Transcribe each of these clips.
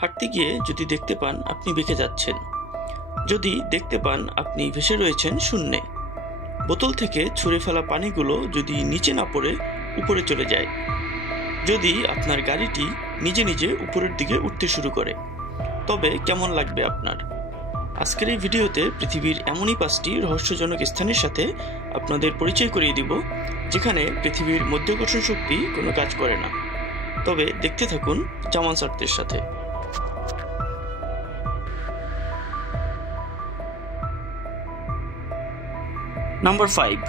হাঁটতে গিয়ে যদি দেখতে পান আপনি বেঁকে যাচ্ছেন, যদি দেখতে পান আপনি ভেসে রয়েছেন শূন্যে, বোতল থেকে ছুঁড়ে ফেলা পানিগুলো যদি নিচে না পড়ে উপরে চলে যায়, যদি আপনার গাড়িটি নিজে নিজে উপরের দিকে উঠতে শুরু করে, তবে কেমন লাগবে আপনার? আজকের এই ভিডিওতে পৃথিবীর এমনই 5টি রহস্যজনক স্থানের সাথে আপনাদের পরিচয় করিয়ে দিব যেখানে পৃথিবীর মাধ্যাকর্ষণ শক্তি কোনো কাজ করে না। তবে দেখতে থাকুন জামান সার্তের সাথে। Number 5,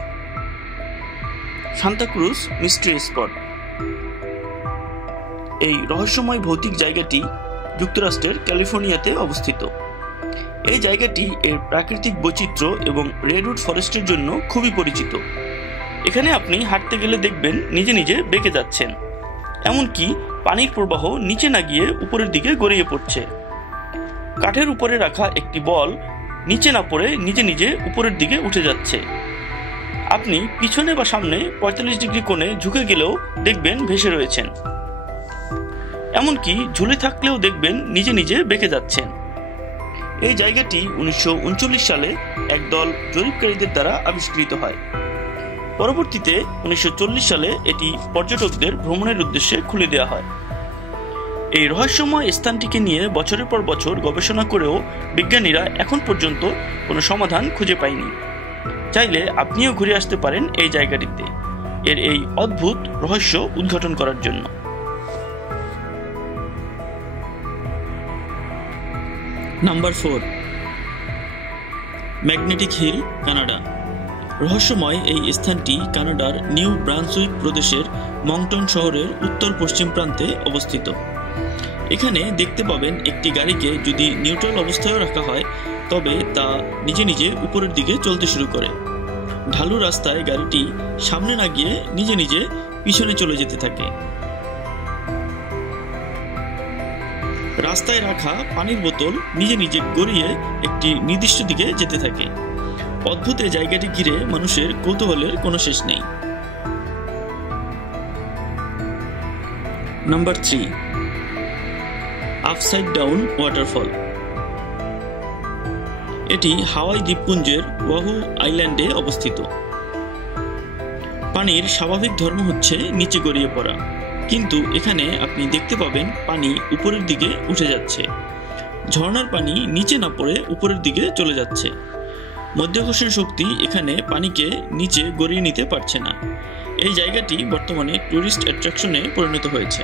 Santa Cruz mystery spot. এই রহস্যময় ভৌতিক জায়গাটি যুক্তরাষ্ট্রের ক্যালিফোর্নিয়াতে অবস্থিত। এই জায়গাটি এর প্রাকৃতিক বৈচিত্র্য এবং রেডউড ফরেস্টের জন্য খুবই পরিচিত। এখানে আপনি হাঁটতে গেলে দেখবেন নিজে নিজে বেঁকে যাচ্ছেন, এমনকি পানির প্রবাহ নিচে না গিয়ে উপরের দিকে গড়িয়ে পড়ছে। কাঠের উপরে রাখা একটি বল নিচে না পড়ে নিজে নিজে উপরের দিকে উঠে যাচ্ছে। আপনি পিছনে বা সামনে 45 ডিগ্রি কোণে ঝুঁকে গেলেও দেখবেন ভেসে রয়েছেন, এমনকি ঝুলে থাকলেও দেখবেন নিজে নিজে বেঁকে যাচ্ছেন। এই জায়গাটি 1939 সালে একদল জরিপকারীদের দ্বারা আবিষ্কৃত হয়। পরবর্তীতে 1940 সালে এটি পর্যটকদের ভ্রমণের উদ্দেশ্যে খুলে দেওয়া হয়। এই রহস্যময় স্থানটিকে নিয়ে বছরের পর বছর গবেষণা করেও বিজ্ঞানীরা এখন পর্যন্ত কোনো সমাধান খুঁজে পায়নি। চাইলে আপনিও ঘুরে আসতে পারেন এই জায়গাটিতে এর এই অদ্ভুত রহস্য উদ্ঘাটন করার জন্য। Number 4, magnetic hill, Canada. রহস্যময় এই স্থানটি কানাডার নিউ ব্রান্সউইক প্রদেশের মংটন শহরের উত্তর পশ্চিম প্রান্তে অবস্থিত। এখানে দেখতে পাবেন একটি গাড়িকে যদি নিউট্রাল অবস্থায় রাখা হয় তবে তা নিজে নিজে উপরের দিকে চলতে শুরু করে। ঢালু রাস্তায় গাড়িটি সামনে না গিয়ে নিজে নিজে পিছনে চলে যেতে থাকে। রাস্তায় রাখা পানির বোতল নিজে নিজে গড়িয়ে একটি নির্দিষ্ট দিকে যেতে থাকে। অদ্ভুত এই জায়গাটি ঘিরে মানুষের কৌতূহলের কোনো শেষ নেই। Number 3, upside down waterfall. এটি হাওয়াই দ্বীপপুঞ্জের ওয়াহু আইল্যান্ডে অবস্থিত। পানির স্বাভাবিক ধর্ম হচ্ছে নিচে গড়িয়ে পড়া, কিন্তু এখানে আপনি দেখতে পাবেন পানি উপরের দিকে উঠে যাচ্ছে। ঝর্ণার পানি নিচে না পড়ে উপরের দিকে চলে যাচ্ছে। মাধ্যাকর্ষণ শক্তি এখানে পানিকে নিচে গড়িয়ে নিতে পারছে না। এই জায়গাটি বর্তমানে টুরিস্ট অ্যাট্রাকশনে পরিণত হয়েছে।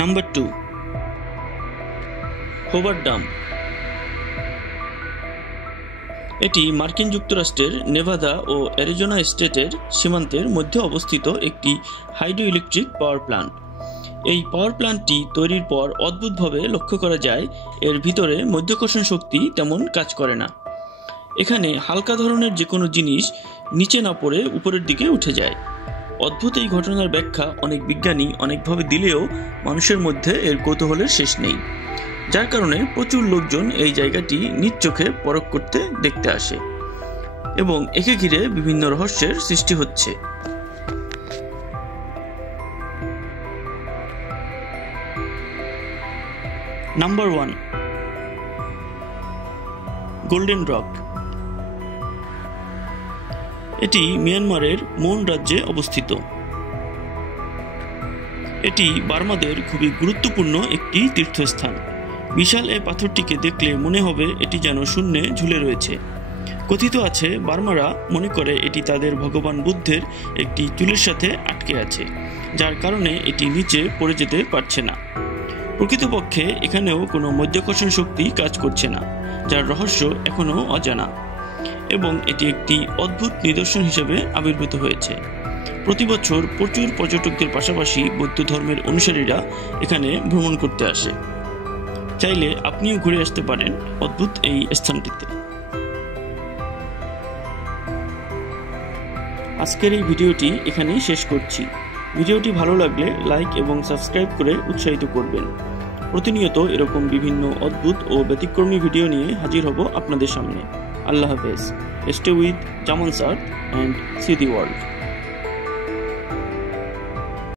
Number 2, Hobart Dam. এটি মার্কিন যুক্তরাষ্ট্রের নেভাদা ও অ্যারিজোনা স্টেটের সীমান্তের মধ্যে অবস্থিত একটি হাইড্রো ইলেকট্রিক পাওয়ার প্ল্যান্ট। এই পাওয়ার প্ল্যান্টটি তৈরির পর অদ্ভুতভাবে লক্ষ্য করা যায় এর ভিতরে মাধ্যাকর্ষণ শক্তি তেমন কাজ করে না। এখানে হালকা ধরনের যে কোনো জিনিস নিচে না পড়ে উপরের দিকে উঠে যায়। অদ্ভুত এই ঘটনার ব্যাখ্যা অনেক বিজ্ঞানী অনেকভাবে দিলেও মানুষের মধ্যে এর কৌতূহলের শেষ নেই, যার কারণে প্রচুর লোকজন এই জায়গাটি নিজ চোখে পরখ করতে দেখতে আসে এবং একে ঘিরে বিভিন্ন রহস্যের সৃষ্টি হচ্ছে। Number 1, golden rock. এটি মিয়ানমারের মন রাজ্যে অবস্থিত। এটি বার্মাদের খুবই গুরুত্বপূর্ণ একটি তীর্থস্থান। বিশাল এই পাথরটিকে দেখলে মনে হবে এটি যেন শূন্যে ঝুলে রয়েছে। কথিত আছে বার্মারা মনে করে এটি তাদের ভগবান বুদ্ধের একটি চুলের সাথে আটকে আছে, যার কারণে এটি নিচে পড়ে যেতে পারছে না। প্রকৃতপক্ষে এখানেও কোনো মাধ্যাকর্ষণ শক্তি কাজ করছে না, যার রহস্য এখনও অজানা, এবং এটি একটি অদ্ভুত নিদর্শন হিসেবে আবির্ভূত হয়েছে। প্রতি বছর প্রচুর পর্যটকদের পাশাপাশি বৌদ্ধ ধর্মের অনুসারীরা এখানে ভ্রমণ করতে আসে। চাইলে আপনিও ঘুরে আসতে পারেন অদ্ভুত এই স্থানটিতে। আজকের এই ভিডিওটি এখানেই শেষ করছি। ভিডিওটি ভালো লাগলে লাইক এবং সাবস্ক্রাইব করে উৎসাহিত করবেন। প্রতিনিয়ত এরকম বিভিন্ন অদ্ভুত ও ব্যতিক্রমী ভিডিও নিয়ে হাজির হব আপনাদের সামনে। আল্লাহ হাফেজ। Stay with Jaman's Earth and see the world.